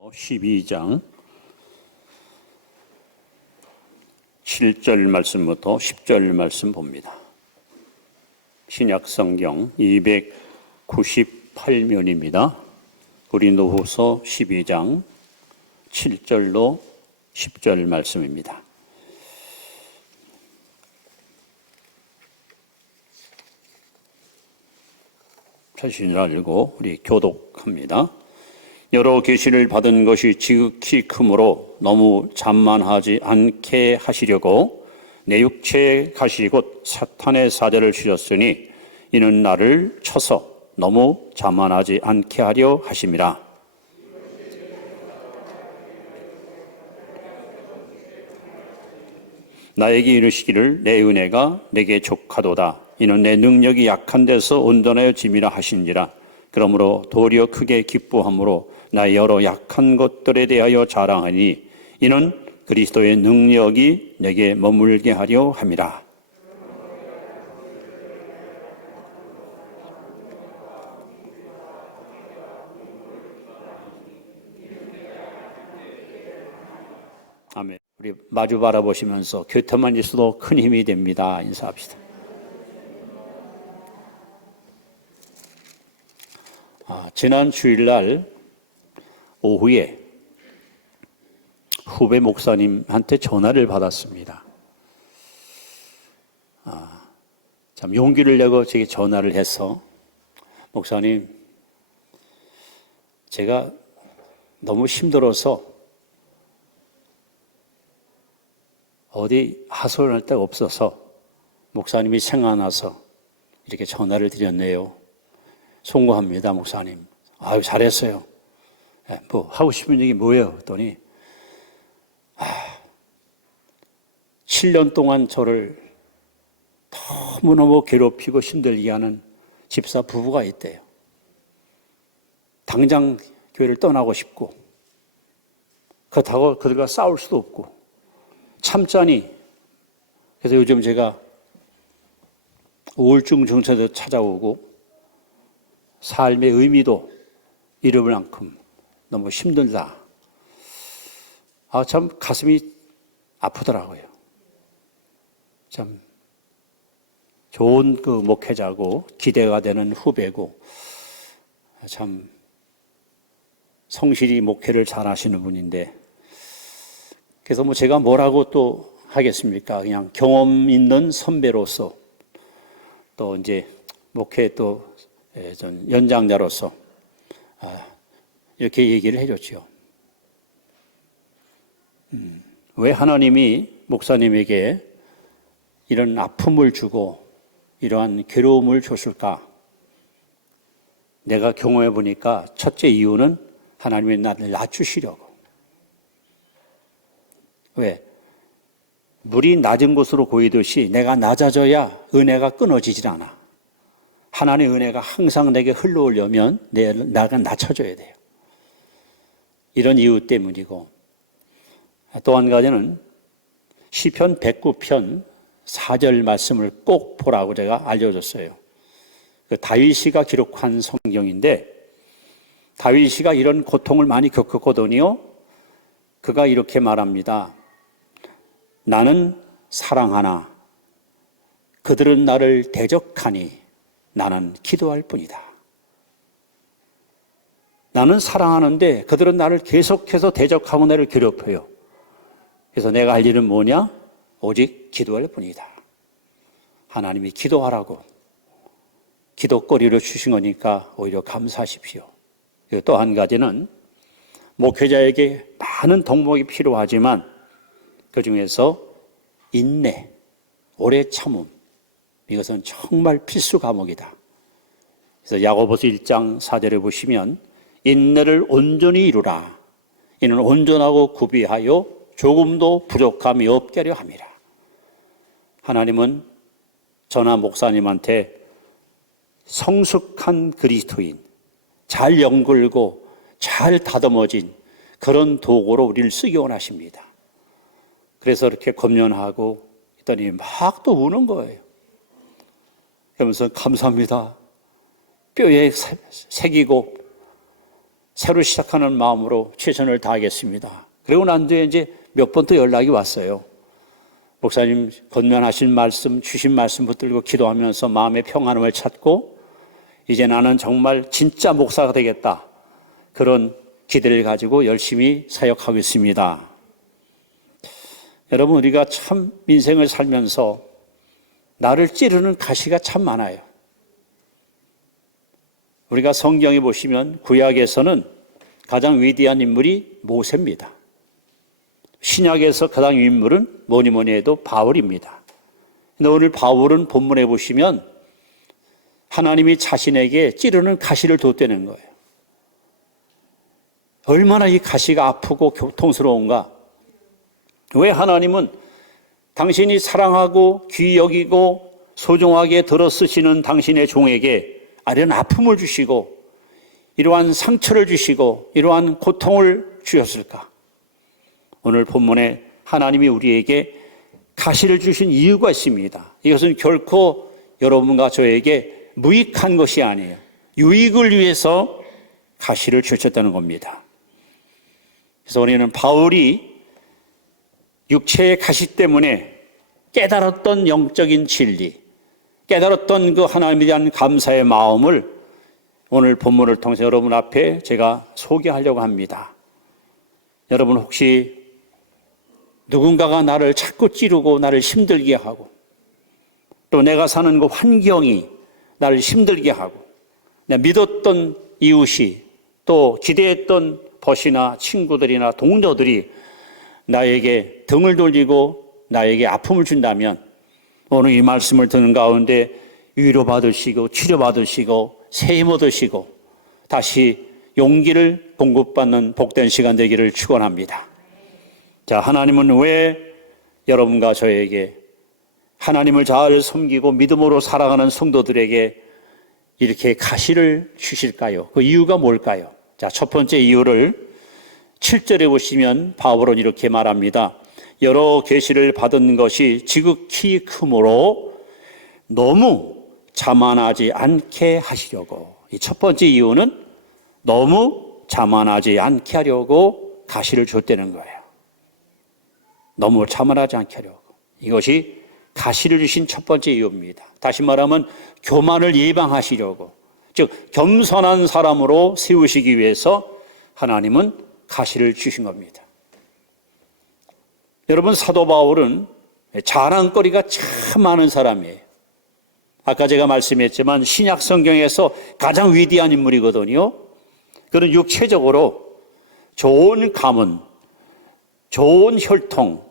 12장 7절 말씀부터 10절 말씀 봅니다. 신약성경 298면입니다. 고린도후서 12장 7절로 10절 말씀입니다. 자신을 알고 우리 교독합니다. 여러 계시를 받은 것이 지극히 크므로 너무 잠만하지 않게 하시려고 내 육체의 가시 곧 사탄의 사자를 주셨으니 이는 나를 쳐서 너무 자만하지 않게 하려 하심이라. 나에게 이르시기를 내 은혜가 내게 족하도다. 이는 내 능력이 약한 데서 온전하여 짐이라 하신지라. 그러므로 도리어 크게 기뻐함으로 나의 여러 약한 것들에 대하여 자랑하니 이는 그리스도의 능력이 내게 머물게 하려 함이라. 아멘. 우리 마주 바라보시면서 곁에만 있어도 큰 힘이 됩니다. 인사합시다. 지난 주일날 오후에 후배 목사님한테 전화를 받았습니다. 참 용기를 내고 제게 전화를 해서 목사님, 제가 너무 힘들어서 어디 하소연할 데가 없어서 목사님이 생각나서 이렇게 전화를 드렸네요. 송구합니다, 목사님. 아유, 잘했어요. 뭐 하고 싶은 얘기 뭐예요? 했더니 7년 동안 저를 너무너무 괴롭히고 힘들게 하는 집사 부부가 있대요. 당장 교회를 떠나고 싶고 그렇다고 그들과 싸울 수도 없고 참자니. 그래서 요즘 제가 우울증 증세도 찾아오고 삶의 의미도 잃을 만큼 너무 힘들다. 참 가슴이 아프더라고요. 참 좋은 그 목회자고 기대가 되는 후배고 참 성실히 목회를 잘 하시는 분인데, 그래서 뭐 제가 뭐라고 또 하겠습니까? 그냥 경험 있는 선배로서 또 이제 목회 또 전 연장자로서 이렇게 얘기를 해줬죠. 왜 하나님이 목사님에게 이런 아픔을 주고 이러한 괴로움을 줬을까? 내가 경험해 보니까 첫째 이유는 하나님이 나를 낮추시려고. 왜? 물이 낮은 곳으로 고이듯이 내가 낮아져야 은혜가 끊어지질 않아. 하나님의 은혜가 항상 내게 흘러오려면 내가 낮춰져야 돼요. 이런 이유 때문이고, 또 한 가지는 시편 109편 4절 말씀을 꼭 보라고 제가 알려줬어요. 그 다윗이가 기록한 성경인데, 다윗이가 이런 고통을 많이 겪었거든요. 그가 이렇게 말합니다. 나는 사랑하나 그들은 나를 대적하니 나는 기도할 뿐이다. 나는 사랑하는데 그들은 나를 계속해서 대적하고 나를 괴롭혀요. 그래서 내가 할 일은 뭐냐? 오직 기도할 뿐이다. 하나님이 기도하라고 기도거리로 주신 거니까 오히려 감사하십시오. 그리고 또 한 가지는 목회자에게 많은 덕목이 필요하지만 그 중에서 인내, 오래 참음, 이것은 정말 필수 과목이다. 그래서 야고보서 1장 4절에 보시면 인내를 온전히 이루라. 이는 온전하고 구비하여 조금도 부족함이 없게 하려 함이라. 하나님은 저나 목사님한테 성숙한 그리스도인, 잘 연글고 잘 다듬어진 그런 도구로 우리를 쓰기 원하십니다. 그래서 이렇게 검연하고 있더니 막 또 우는 거예요. 그러면서 감사합니다. 뼈에 새기고 새로 시작하는 마음으로 최선을 다하겠습니다. 그리고 난 뒤에 이제 몇 번 또 연락이 왔어요. 목사님 건면하신 말씀, 주신 말씀 붙들고 기도하면서 마음의 평안함을 찾고 이제 나는 정말 진짜 목사가 되겠다. 그런 기대를 가지고 열심히 사역하고 있습니다. 여러분, 우리가 참 인생을 살면서 나를 찌르는 가시가 참 많아요. 우리가 성경에 보시면 구약에서는 가장 위대한 인물이 모세입니다. 신약에서 가장 위대한 인물은 뭐니 해도 바울입니다. 근데 오늘 바울은 본문에 보시면 하나님이 자신에게 찌르는 가시를 뒀다는 거예요. 얼마나 이 가시가 아프고 고통스러운가. 왜 하나님은 당신이 사랑하고 귀히 여기고 소중하게 들어쓰시는 당신의 종에게 이런 아픔을 주시고 이러한 상처를 주시고 이러한 고통을 주셨을까? 오늘 본문에 하나님이 우리에게 가시를 주신 이유가 있습니다. 이것은 결코 여러분과 저에게 무익한 것이 아니에요. 유익을 위해서 가시를 주셨다는 겁니다. 그래서 우리는 바울이 육체의 가시 때문에 깨달았던 영적인 진리, 깨달았던 그 하나님에 대한 감사의 마음을 오늘 본문을 통해서 여러분 앞에 제가 소개하려고 합니다. 여러분 혹시 누군가가 나를 자꾸 찌르고 나를 힘들게 하고 또 내가 사는 그 환경이 나를 힘들게 하고 내가 믿었던 이웃이 또 기대했던 벗이나 친구들이나 동료들이 나에게 등을 돌리고 나에게 아픔을 준다면 오늘 이 말씀을 듣는 가운데 위로받으시고 치료받으시고 세임 얻으시고 다시 용기를 공급받는 복된 시간 되기를 축원합니다. 자, 하나님은 왜 여러분과 저에게 하나님을 잘 섬기고 믿음으로 살아가는 성도들에게 이렇게 가시를 주실까요? 그 이유가 뭘까요? 자, 첫 번째 이유를 7절에 보시면 바울은 이렇게 말합니다. 여러 계시를 받은 것이 지극히 크므로 너무 자만하지 않게 하시려고. 이 첫 번째 이유는 너무 자만하지 않게 하려고 가시를 줬다는 거예요. 너무 자만하지 않게 하려고. 이것이 가시를 주신 첫 번째 이유입니다. 다시 말하면 교만을 예방하시려고, 즉 겸손한 사람으로 세우시기 위해서 하나님은 가시를 주신 겁니다. 여러분, 사도 바울은 자랑거리가 참 많은 사람이에요. 아까 제가 말씀했지만 신약 성경에서 가장 위대한 인물이거든요. 그는 육체적으로 좋은 가문, 좋은 혈통,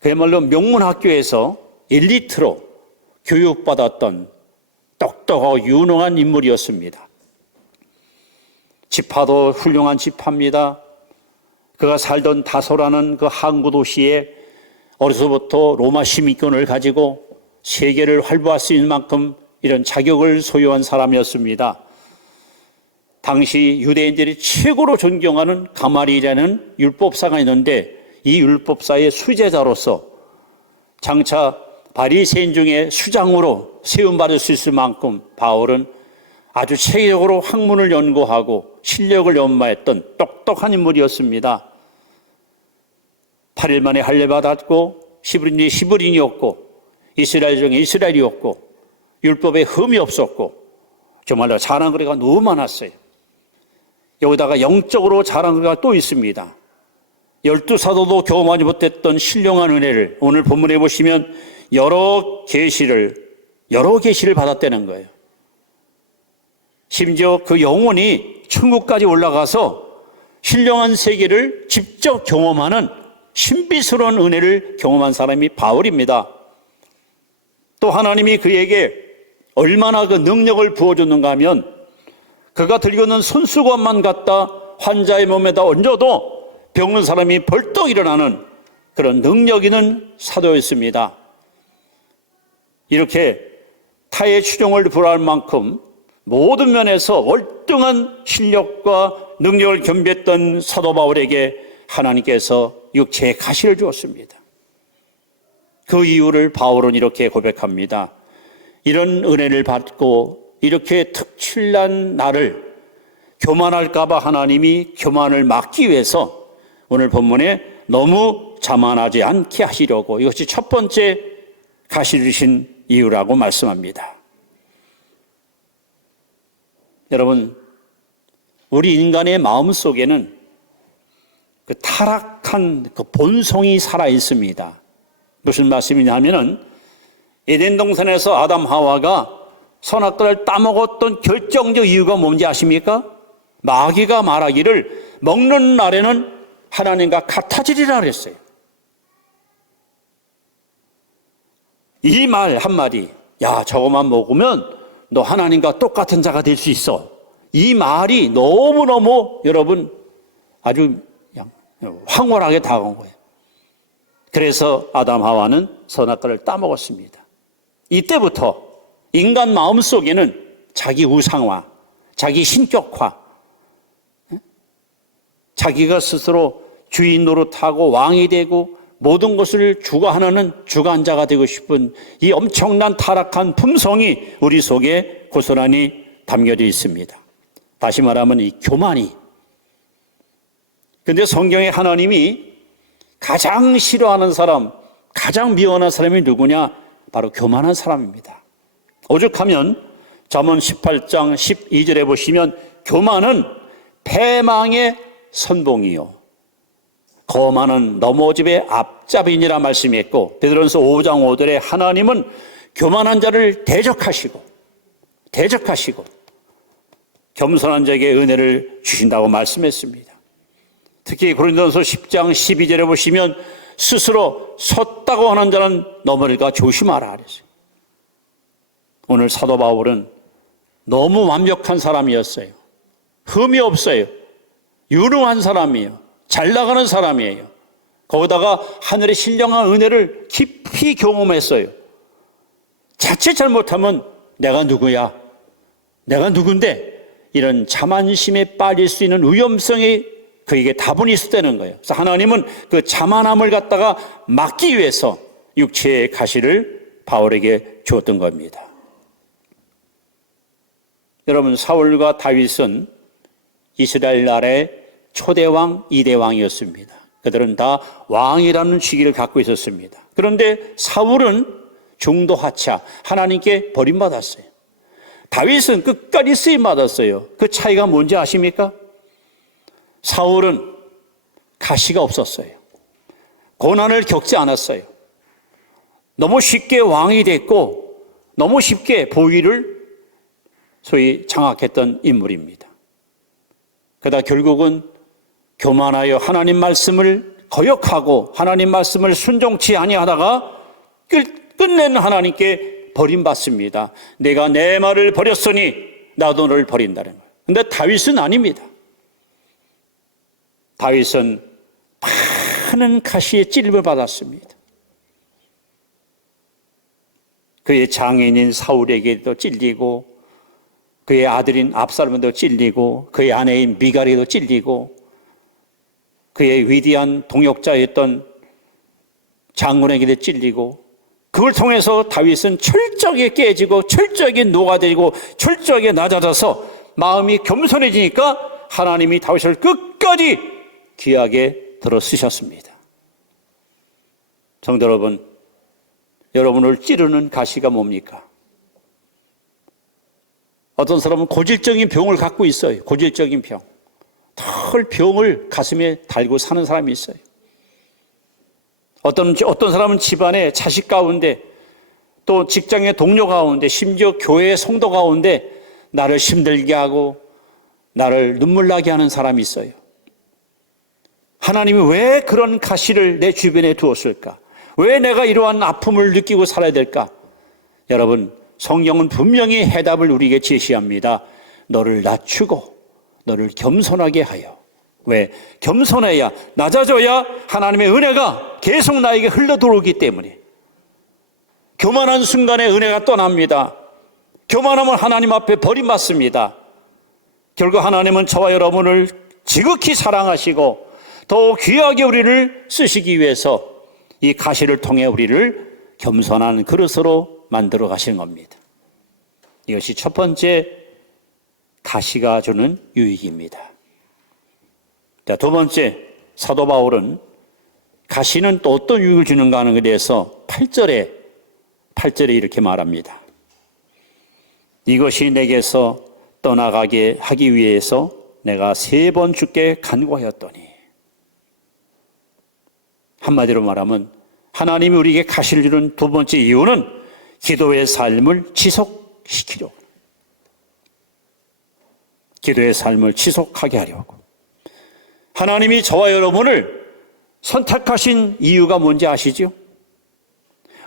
그야말로 명문학교에서 엘리트로 교육받았던 똑똑하고 유능한 인물이었습니다. 지파도 훌륭한 지파입니다. 그가 살던 다소라는 그 항구 도시에 어려서부터 로마 시민권을 가지고 세계를 활보할 수 있는 만큼 이런 자격을 소유한 사람이었습니다. 당시 유대인들이 최고로 존경하는 가마리라는 율법사가 있는데 이 율법사의 수제자로서 장차 바리새인 중에 수장으로 세움받을 수 있을 만큼 바울은 아주 체계적으로 학문을 연구하고 실력을 연마했던 똑똑한 인물이었습니다. 8일 만에 할례받았고 히브리인이 히브리인이었고 이스라엘 중에 이스라엘이었고 율법에 흠이 없었고 정말로 자랑거리가 너무 많았어요. 여기다가 영적으로 자랑거리가 또 있습니다. 12사도도 경험하지 못했던 신령한 은혜를 오늘 본문에 보시면 여러 계시를 받았다는 거예요. 심지어 그 영혼이 천국까지 올라가서 신령한 세계를 직접 경험하는 신비스러운 은혜를 경험한 사람이 바울입니다. 또 하나님이 그에게 얼마나 그 능력을 부어줬는가 하면 그가 들고 있는 손수건만 갖다 환자의 몸에다 얹어도 병든 사람이 벌떡 일어나는 그런 능력 있는 사도였습니다. 이렇게 타의 추종을 불허할 만큼 모든 면에서 월등한 실력과 능력을 겸비했던 사도 바울에게 하나님께서 육체의 가시를 주었습니다. 그 이유를 바울은 이렇게 고백합니다. 이런 은혜를 받고 이렇게 특출난 나를 교만할까 봐 하나님이 교만을 막기 위해서 오늘 본문에 너무 자만하지 않게 하시려고, 이것이 첫 번째 가시르신 이유라고 말씀합니다. 여러분, 우리 인간의 마음 속에는 그 타락한 그 본성이 살아 있습니다. 무슨 말씀이냐면은 에덴 동산에서 아담 하와가 선악과를 따먹었던 결정적 이유가 뭔지 아십니까? 마귀가 말하기를 먹는 날에는 하나님과 같아지리라 그랬어요. 이 말 한마디, 야, 저거만 먹으면 너 하나님과 똑같은 자가 될 수 있어. 이 말이 너무너무 여러분 아주 황홀하게 다가온 거예요. 그래서 아담 하와는 선악과를 따먹었습니다. 이때부터 인간 마음속에는 자기 우상화, 자기 신격화, 자기가 스스로 주인 노릇하고 왕이 되고 모든 것을 주관하는 주관자가 되고 싶은 이 엄청난 타락한 품성이 우리 속에 고스란히 담겨져 있습니다. 다시 말하면 이 교만이. 그런데 성경에 하나님이 가장 싫어하는 사람, 가장 미워하는 사람이 누구냐? 바로 교만한 사람입니다. 오죽하면 잠언 18장 12절에 보시면 교만은 패망의 선봉이요 거만은 넘어집의 앞잡이니라 말씀했고, 베드로전서 5장 5절에 하나님은 교만한 자를 대적하시고 겸손한 자에게 은혜를 주신다고 말씀했습니다. 특히 고린도전서 10장 12절에 보시면 스스로 섰다고 하는 자는 넘어질까 조심하라 그랬어요. 오늘 사도 바울은 너무 완벽한 사람이었어요. 흠이 없어요. 유능한 사람이에요. 잘 나가는 사람이에요. 거기다가 하늘의 신령한 은혜를 깊이 경험했어요. 자칫 잘못하면 내가 누구야? 내가 누군데? 이런 자만심에 빠질 수 있는 위험성이 그에게 다분히 있었다는 거예요. 그래서 하나님은 그 자만함을 갖다가 막기 위해서 육체의 가시를 바울에게 주었던 겁니다. 여러분, 사울과 다윗은 이스라엘 나라의 초대왕, 이대왕이었습니다. 그들은 다 왕이라는 직위를 갖고 있었습니다. 그런데 사울은 중도하차, 하나님께 버림받았어요. 다윗은 끝까지 쓰임받았어요. 그 차이가 뭔지 아십니까? 사울은 가시가 없었어요. 고난을 겪지 않았어요. 너무 쉽게 왕이 됐고 너무 쉽게 보위를 소위 장악했던 인물입니다. 그러다 결국은 교만하여 하나님 말씀을 거역하고 하나님 말씀을 순종치 아니하다가 끝내는 하나님께 버림받습니다. 내가 내 말을 버렸으니 나도 너를 버린다는 거예요. 그런데 다윗은 아닙니다. 다윗은 많은 가시에 찔림을 받았습니다. 그의 장인인 사울에게도 찔리고 그의 아들인 압살롬도 찔리고 그의 아내인 미갈에도 찔리고 그의 위대한 동역자였던 장군에게도 찔리고, 그걸 통해서 다윗은 철저하게 깨지고 철저하게 녹아들고 철저하게 낮아져서 마음이 겸손해지니까 하나님이 다윗을 끝까지 귀하게 들어 쓰셨습니다. 성도 여러분, 여러분을 찌르는 가시가 뭡니까? 어떤 사람은 고질적인 병을 갖고 있어요. 고질적인 병. 털 병을 가슴에 달고 사는 사람이 있어요. 어떤 사람은 집안에 자식 가운데, 또 직장의 동료 가운데, 심지어 교회의 성도 가운데 나를 힘들게 하고 나를 눈물 나게 하는 사람이 있어요. 하나님이 왜 그런 가시를 내 주변에 두었을까? 왜 내가 이러한 아픔을 느끼고 살아야 될까? 여러분, 성경은 분명히 해답을 우리에게 제시합니다. 너를 낮추고 너를 겸손하게 하여. 왜? 겸손해야, 낮아져야 하나님의 은혜가 계속 나에게 흘러 들어오기 때문에. 교만한 순간에 은혜가 떠납니다. 교만하면 하나님 앞에 버림받습니다. 결국 하나님은 저와 여러분을 지극히 사랑하시고 더 귀하게 우리를 쓰시기 위해서 이 가시를 통해 우리를 겸손한 그릇으로 만들어 가시는 겁니다. 이것이 첫 번째 가시가 주는 유익입니다. 자, 두 번째, 사도 바울은 가시는 또 어떤 유익을 주는가 하는 것에 대해서 8절에 이렇게 말합니다. 이것이 내게서 떠나가게 하기 위해서 내가 3번 주께 간구하였더니, 한마디로 말하면 하나님이 우리에게 가시를 주는 두 번째 이유는 기도의 삶을 지속시키려고, 기도의 삶을 지속하게 하려고. 하나님이 저와 여러분을 선택하신 이유가 뭔지 아시죠?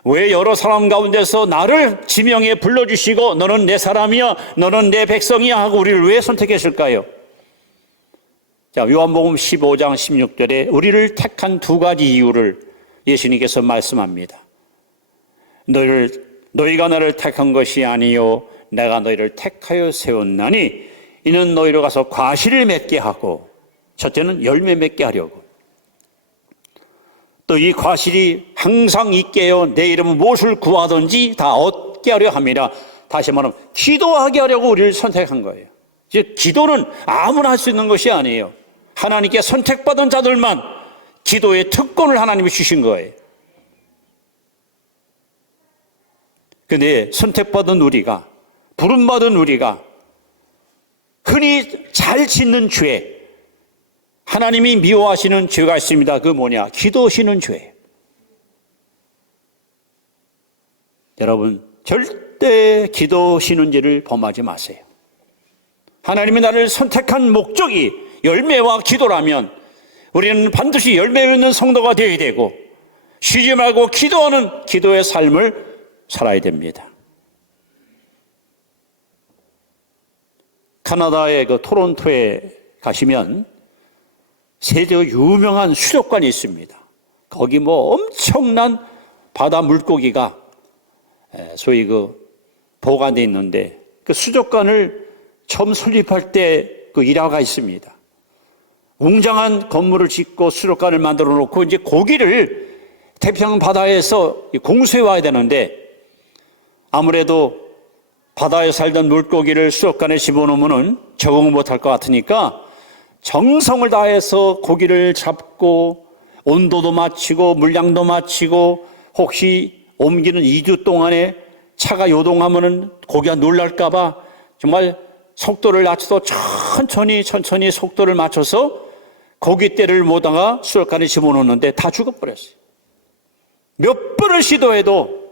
왜 여러 사람 가운데서 나를 지명해 불러주시고 너는 내 사람이야, 너는 내 백성이야 하고 우리를 왜 선택했을까요? 자, 요한복음 15장 16절에 우리를 택한 두 가지 이유를 예수님께서 말씀합니다. 너희가 나를 택한 것이 아니요 내가 너희를 택하여 세웠나니 이는 너희로 가서 과실을 맺게 하고, 첫째는 열매 맺게 하려고, 또 이 과실이 항상 있게요 내 이름은 무엇을 구하든지 다 얻게 하려 함이라. 다시 말하면 기도하게 하려고 우리를 선택한 거예요. 즉 기도는 아무나 할 수 있는 것이 아니에요. 하나님께 선택받은 자들만 기도의 특권을 하나님이 주신 거예요. 그런데 선택받은 우리가, 부름받은 우리가 흔히 잘 짓는 죄, 하나님이 미워하시는 죄가 있습니다. 그 뭐냐? 기도하시는 죄. 여러분, 절대 기도하시는 죄를 범하지 마세요. 하나님이 나를 선택한 목적이 열매와 기도라면 우리는 반드시 열매 있는 성도가 되어야 되고, 쉬지 말고 기도하는 기도의 삶을 살아야 됩니다. 캐나다의 그 토론토에 가시면 세계 유명한 수족관이 있습니다. 거기 뭐 엄청난 바다 물고기가 소위 그 보관되어 있는데, 그 수족관을 처음 설립할 때 그 일화가 있습니다. 웅장한 건물을 짓고 수족관을 만들어 놓고 이제 고기를 태평양 바다에서 공수해 와야 되는데, 아무래도 바다에 살던 물고기를 수족관에 집어넣으면 적응을 못할 것 같으니까 정성을 다해서 고기를 잡고 온도도 맞추고 물량도 맞추고, 혹시 옮기는 2주 동안에 차가 요동하면 고기가 놀랄까 봐 정말 속도를 낮춰서 천천히 속도를 맞춰서 고깃대를 모다가 수족관에 집어넣는데 다 죽어버렸어요. 몇 번을 시도해도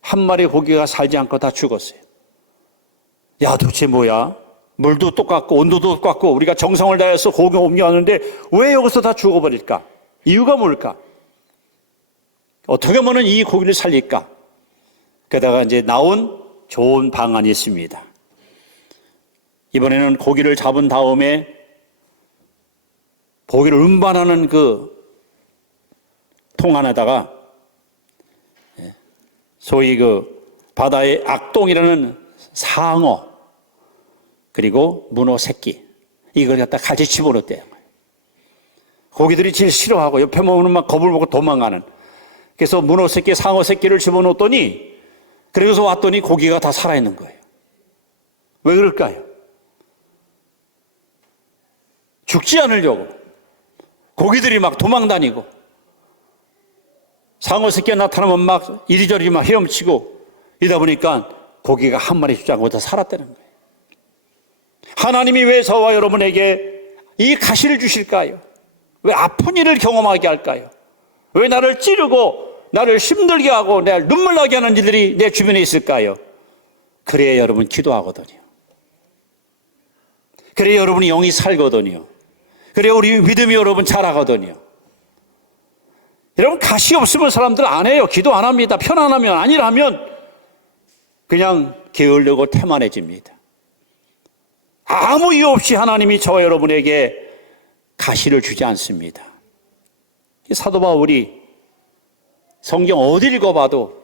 한 마리 고기가 살지 않고 다 죽었어요. 야, 도대체 뭐야? 물도 똑같고 온도도 똑같고 우리가 정성을 다해서 고기 옮겨왔는데 왜 여기서 다 죽어버릴까? 이유가 뭘까? 어떻게 하면 이 고기를 살릴까? 그러다가 이제 나온 좋은 방안이 있습니다. 이번에는 고기를 잡은 다음에 고기를 운반하는 그 통 안에다가 소위 그 바다의 악동이라는 상어, 그리고 문어 새끼, 이걸 갖다 같이 집어넣었대요. 고기들이 제일 싫어하고 옆에 먹으면 막 겁을 먹고 도망가는. 그래서 문어 새끼, 상어 새끼를 집어넣었더니, 그래서 왔더니 고기가 다 살아있는 거예요. 왜 그럴까요? 죽지 않으려고 고기들이 막 도망다니고, 상어 새끼가 나타나면 막 이리저리 막 헤엄치고 이러다 보니까 고기가 한 마리 죽지 않고 다 살았다는 거예요. 하나님이 왜 저와 여러분에게 이 가시를 주실까요? 왜 아픈 일을 경험하게 할까요? 왜 나를 찌르고 나를 힘들게 하고 내 눈물 나게 하는 일들이 내 주변에 있을까요? 그래야 여러분 기도하거든요. 그래야 여러분이 영이 살거든요. 그래야 우리 믿음이 여러분 자라거든요. 여러분, 가시 없으면 사람들 안 해요. 기도 안 합니다. 편안하면, 아니라면 그냥 게을르고 태만해집니다. 아무 이유 없이 하나님이 저와 여러분에게 가시를 주지 않습니다. 사도 바울이 성경 어디 읽어봐도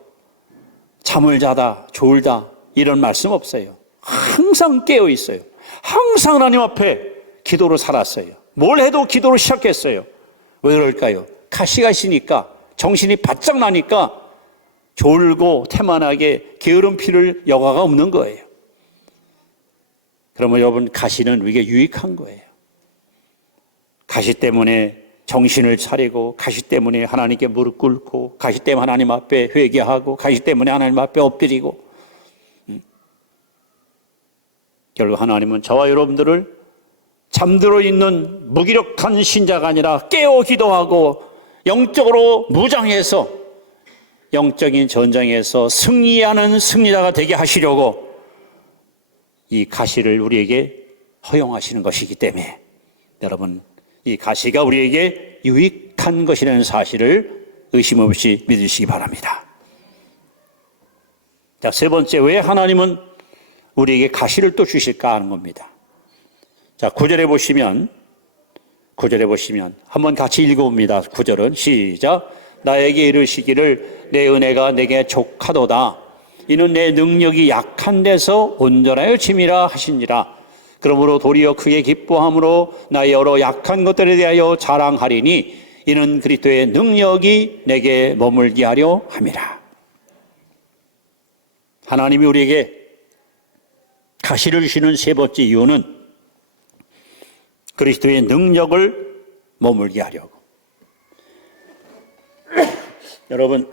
잠을 자다, 졸다 이런 말씀 없어요. 항상 깨어 있어요. 항상 하나님 앞에 기도로 살았어요. 뭘 해도 기도로 시작했어요. 왜 그럴까요? 가시가 있으니까, 정신이 바짝 나니까 졸고 태만하게 게으른 피를 여가가 없는 거예요. 그러면 여러분, 가시는 우리에게 유익한 거예요. 가시 때문에 정신을 차리고, 가시 때문에 하나님께 무릎 꿇고, 가시 때문에 하나님 앞에 회개하고, 가시 때문에 하나님 앞에 엎드리고, 결국 하나님은 저와 여러분들을 잠들어 있는 무기력한 신자가 아니라 깨어 기도하고 영적으로 무장해서 영적인 전쟁에서 승리하는 승리자가 되게 하시려고 이 가시를 우리에게 허용하시는 것이기 때문에 여러분, 이 가시가 우리에게 유익한 것이라는 사실을 의심 없이 믿으시기 바랍니다. 자, 세 번째, 왜 하나님은 우리에게 가시를 또 주실까 하는 겁니다. 자, 9절에 보시면 한번 같이 읽어봅니다. 9절은 시작. 나에게 이르시기를 내 은혜가 내게 족하도다. 이는 내 능력이 약한 데서 온전하여 짐이라 하시니라. 그러므로 도리어 크게 기뻐함으로 나의 여러 약한 것들에 대하여 자랑하리니 이는 그리스도의 능력이 내게 머물게 하려 함이라. 하나님이 우리에게 가시를 주시는 세 번째 이유는 그리스도의 능력을 머물게 하려고. 여러분,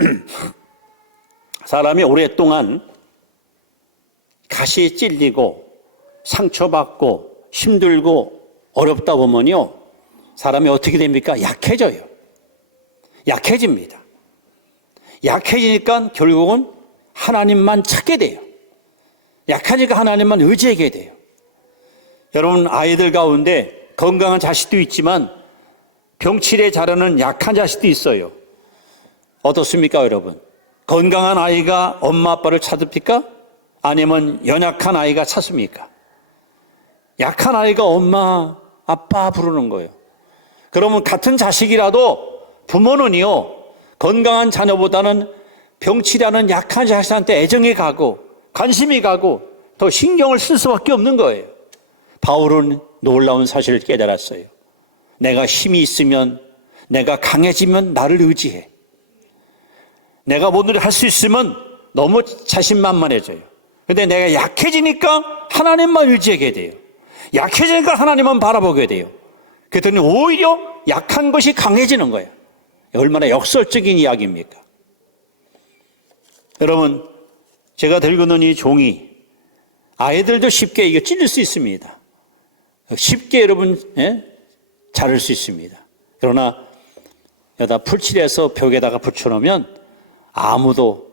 사람이 오랫동안 가시에 찔리고 상처받고 힘들고 어렵다 보면요, 사람이 어떻게 됩니까? 약해져요. 약해집니다. 약해지니까 결국은 하나님만 찾게 돼요. 약하니까 하나님만 의지하게 돼요. 여러분, 아이들 가운데 건강한 자식도 있지만 병치레 자라는 약한 자식도 있어요. 어떻습니까, 여러분? 건강한 아이가 엄마 아빠를 찾습니까? 아니면 연약한 아이가 찾습니까? 약한 아이가 엄마 아빠 부르는 거예요. 그러면 같은 자식이라도 부모는요, 건강한 자녀보다는 병치라는 약한 자식한테 애정이 가고 관심이 가고 더 신경을 쓸 수밖에 없는 거예요. 바울은 놀라운 사실을 깨달았어요. 내가 힘이 있으면, 내가 강해지면 나를 의지해. 내가 뭐든 할 수 있으면 너무 자신만만해져요. 근데 내가 약해지니까 하나님만 의지하게 돼요. 약해지니까 하나님만 바라보게 돼요. 그랬더니 오히려 약한 것이 강해지는 거예요. 얼마나 역설적인 이야기입니까? 여러분, 제가 들고 있는 이 종이 아이들도 쉽게 이거 찢을 수 있습니다. 쉽게 여러분, 자를 수 있습니다. 그러나 여기다 풀칠해서 벽에다가 붙여놓으면 아무도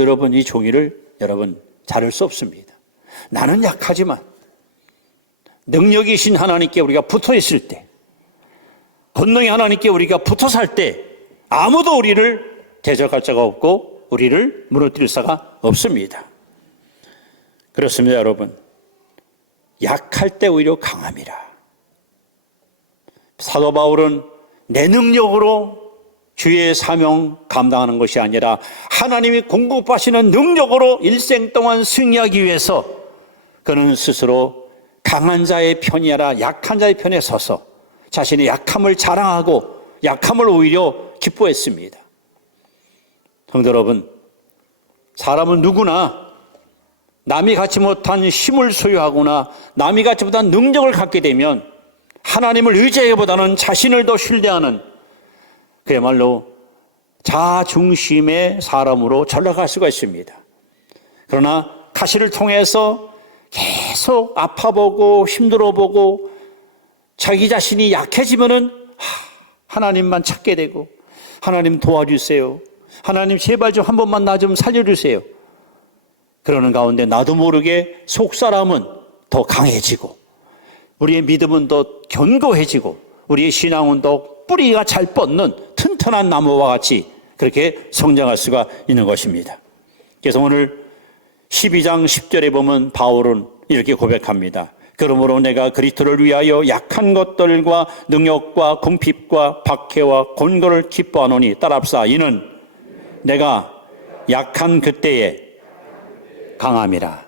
여러분 이 종이를 여러분 자를 수 없습니다. 나는 약하지만 능력이신 하나님께 우리가 붙어 있을 때, 권능의 하나님께 우리가 붙어 살 때 아무도 우리를 대적할 자가 없고 우리를 무너뜨릴 자가 없습니다. 그렇습니다, 여러분. 약할 때 오히려 강함이라. 사도 바울은 내 능력으로 주의 사명 감당하는 것이 아니라 하나님이 공급하시는 능력으로 일생 동안 승리하기 위해서 그는 스스로 강한 자의 편이 아니라 약한 자의 편에 서서 자신의 약함을 자랑하고 약함을 오히려 기뻐했습니다. 성도 여러분, 사람은 누구나 남이 갖지 못한 힘을 소유하거나 남이 갖지 못한 능력을 갖게 되면 하나님을 의지하기보다는 자신을 더 신뢰하는 그야말로 자중심의 사람으로 전락할 수가 있습니다. 그러나 가시를 통해서 계속 아파보고 힘들어보고 자기 자신이 약해지면은 하나님만 찾게 되고, 하나님 도와주세요, 하나님 제발 좀 한 번만 나 좀 살려주세요. 그러는 가운데 나도 모르게 속사람은 더 강해지고 우리의 믿음은 더 견고해지고 우리의 신앙은 더 뿌리가 잘 뻗는 튼튼한 나무와 같이 그렇게 성장할 수가 있는 것입니다. 그래서 오늘 12장 10절에 보면 바울은 이렇게 고백합니다. 그러므로 내가 그리스도를 위하여 약한 것들과 능력과 궁핍과 박해와 곤고를 기뻐하노니, 따라합시다. 이는 내가 약한 그때에 강함이라.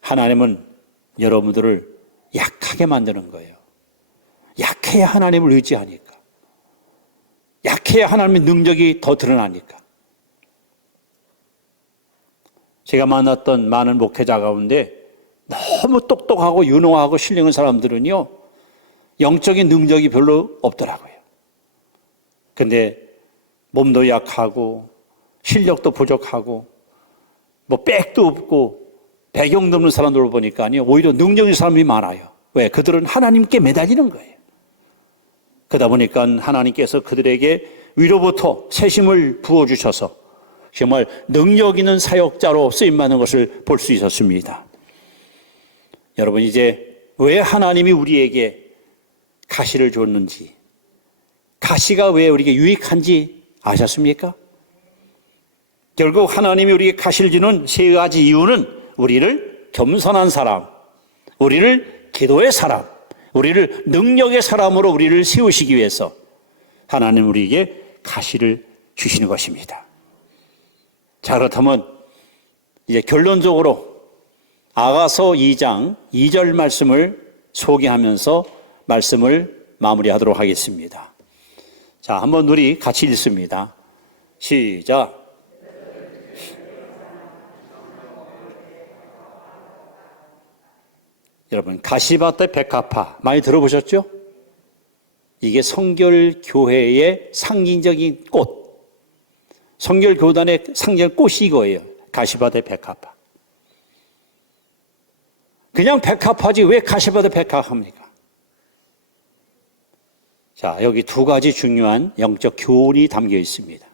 하나님은 여러분들을 약하게 만드는 거예요. 약해야 하나님을 의지하니까, 약해야 하나님의 능력이 더 드러나니까. 제가 만났던 많은 목회자 가운데 너무 똑똑하고 유능하고 신령한 사람들은요, 영적인 능력이 별로 없더라고요. 근데 몸도 약하고 실력도 부족하고 뭐 백도 없고 배경도 없는 사람들을 보니까요, 오히려 능력 있는 사람이 많아요. 왜? 그들은 하나님께 매달리는 거예요. 그러다 보니까 하나님께서 그들에게 위로부터 새심을 부어주셔서 정말 능력 있는 사역자로 쓰임받는 것을 볼 수 있었습니다. 여러분, 이제 왜 하나님이 우리에게 가시를 줬는지, 가시가 왜 우리에게 유익한지 아셨습니까? 결국 하나님이 우리에게 가시를 주는 세 가지 이유는 우리를 겸손한 사람, 우리를 기도의 사람, 우리를 능력의 사람으로 우리를 세우시기 위해서 하나님 우리에게 가시를 주시는 것입니다. 자, 그렇다면 이제 결론적으로 아가서 2장 2절 말씀을 소개하면서 말씀을 마무리하도록 하겠습니다. 자, 한번 우리 같이 읽습니다. 시작. 여러분, 가시밭의 백합화 많이 들어보셨죠? 이게 성결교회의 상징적인 꽃, 성결교단의 상징 꽃이 이거예요. 가시밭의 백합화. 그냥 백합화지 왜 가시밭의 백합화입니까? 자, 여기 두 가지 중요한 영적 교훈이 담겨 있습니다.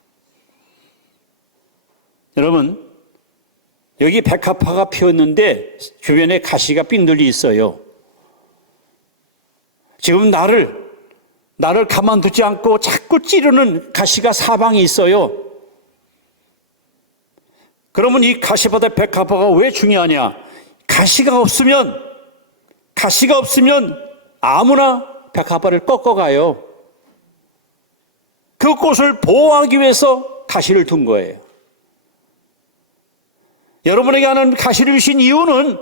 여러분, 여기 백합화가 피었는데 주변에 가시가 삥들이 있어요. 지금 나를 가만두지 않고 자꾸 찌르는 가시가 사방에 있어요. 그러면 이 가시밭의 백합화가 왜 중요하냐? 가시가 없으면 아무나 백합화를 꺾어가요. 그 꽃을 보호하기 위해서 가시를 둔 거예요. 여러분에게 하는 가시를 주신 이유는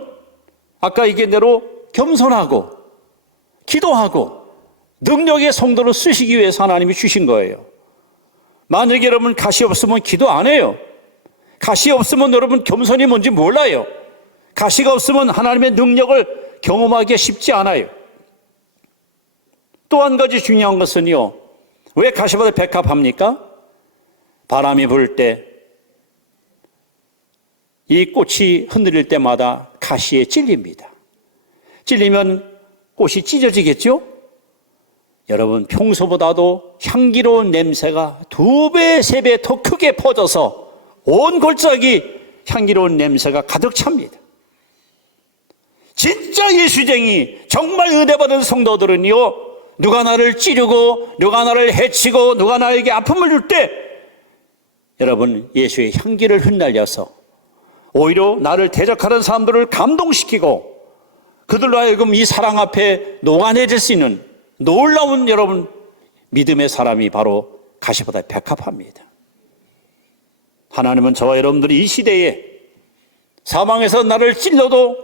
아까 얘기한 대로 겸손하고 기도하고 능력의 성도로 쓰시기 위해서 하나님이 주신 거예요. 만약에 여러분 가시 없으면 기도 안 해요. 가시 없으면 여러분 겸손이 뭔지 몰라요. 가시가 없으면 하나님의 능력을 경험하기 쉽지 않아요. 또 한 가지 중요한 것은요, 왜 가시밭에 백합합니까? 바람이 불 때 이 꽃이 흔들릴 때마다 가시에 찔립니다. 찔리면 꽃이 찢어지겠죠? 여러분, 평소보다도 향기로운 냄새가 2배, 3배 더 크게 퍼져서 온 골짜기 향기로운 냄새가 가득 찹니다. 진짜 예수쟁이, 정말 은혜받은 성도들은요, 누가 나를 찌르고 누가 나를 해치고 누가 나에게 아픔을 줄 때 여러분, 예수의 향기를 흩날려서 오히려 나를 대적하는 사람들을 감동시키고 그들로 하여금 이 사랑 앞에 녹아내릴 수 있는 놀라운 여러분 믿음의 사람이 바로 가시밭에 백합화입니다. 하나님은 저와 여러분들이 이 시대에 사방에서 나를 찔러도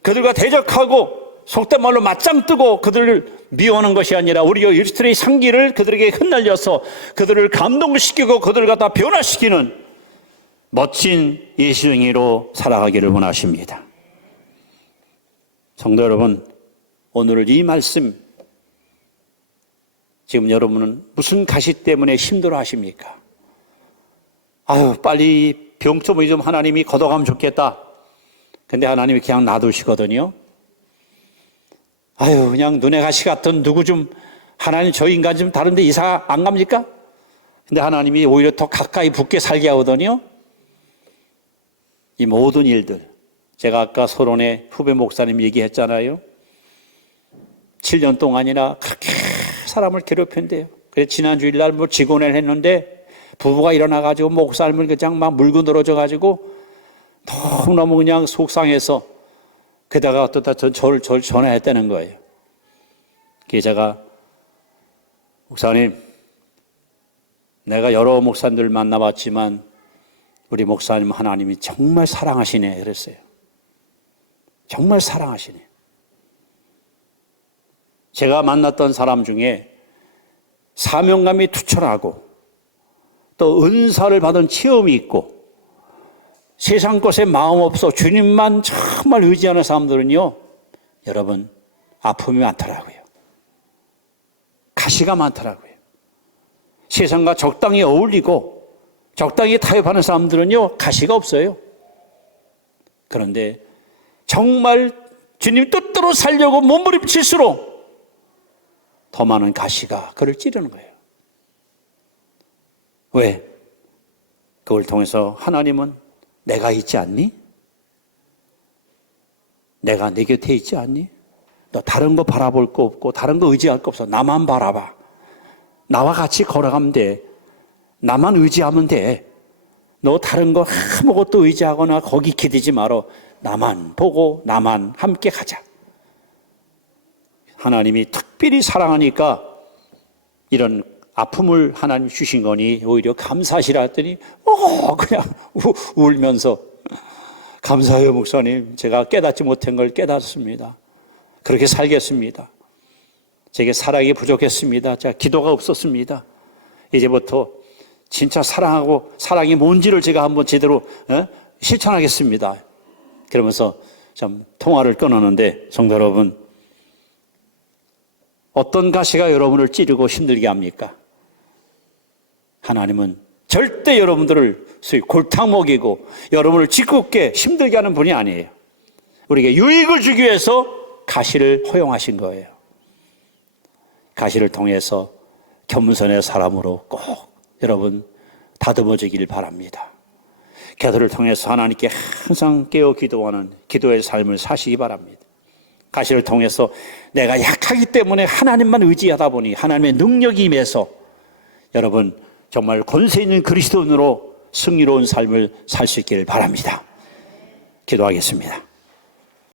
그들과 대적하고 속된 말로 맞짱 뜨고 그들을 미워하는 것이 아니라 우리가 그리스도의 향기를 그들에게 흩날려서 그들을 감동시키고 그들을 갖다 변화시키는 멋진 예수쟁이로 살아가기를 원하십니다. 성도 여러분, 오늘 이 말씀, 지금 여러분은 무슨 가시 때문에 힘들어 하십니까? 아유, 빨리 병 좀 하나님이 걷어가면 좋겠다. 근데 하나님이 그냥 놔두시거든요. 아유, 그냥 눈에 가시 같은 누구 좀, 하나님 저 인간 좀 다른데 이사 안 갑니까? 근데 하나님이 오히려 더 가까이 붙게 살게 하거든요. 이 모든 일들, 제가 아까 서론에 후배 목사님 얘기했잖아요. 7년 동안이나 그렇게 사람을 괴롭힌대요. 그래서 지난 주일날 뭐 직원을 했는데 부부가 일어나가지고 목사님을 그냥 막 물고 늘어져가지고 너무너무 그냥 속상해서 게다가 어떠다 저를 전화했다는 거예요. 그래서 제가 목사님, 내가 여러 목사님들 만나봤지만 우리 목사님 하나님이 정말 사랑하시네 그랬어요. 정말 사랑하시네. 제가 만났던 사람 중에 사명감이 투철하고 또 은사를 받은 체험이 있고 세상 것에 마음 없어 주님만 정말 의지하는 사람들은요, 여러분, 아픔이 많더라고요. 가시가 많더라고요. 세상과 적당히 어울리고 적당히 타협하는 사람들은요, 가시가 없어요. 그런데 정말 주님 뜻대로 살려고 몸부림칠수록 더 많은 가시가 그를 찌르는 거예요. 왜? 그걸 통해서 하나님은 내가 있지 않니? 내가 네 곁에 있지 않니? 너 다른 거 바라볼 거 없고 다른 거 의지할 거 없어. 나만 바라봐. 나와 같이 걸어가면 돼. 나만 의지하면 돼. 너 다른 거 아무것도 의지하거나 거기 기대지 말어. 나만 보고 나만 함께 가자. 하나님이 특별히 사랑하니까 이런 아픔을 하나님 주신 거니 오히려 감사하시라 했더니 그냥 울면서 감사해요 목사님. 제가 깨닫지 못한 걸 깨닫습니다. 그렇게 살겠습니다. 제게 사랑이 부족했습니다. 제가 기도가 없었습니다. 이제부터 진짜 사랑하고 사랑이 뭔지를 제가 한번 제대로 실천하겠습니다. 그러면서 참 통화를 끊었는데 성도 여러분, 어떤 가시가 여러분을 찌르고 힘들게 합니까? 하나님은 절대 여러분들을 소위 골탕 먹이고 여러분을 짓궂게 힘들게 하는 분이 아니에요. 우리에게 유익을 주기 위해서 가시를 허용하신 거예요. 가시를 통해서 겸손의 사람으로 꼭 여러분 다듬어지길 바랍니다. 기도를 통해서 하나님께 항상 깨어 기도하는 기도의 삶을 사시기 바랍니다. 가시를 통해서 내가 약하기 때문에 하나님만 의지하다 보니 하나님의 능력이 임해서 여러분 정말 권세 있는 그리스도인으로 승리로운 삶을 살 수 있기를 바랍니다. 기도하겠습니다.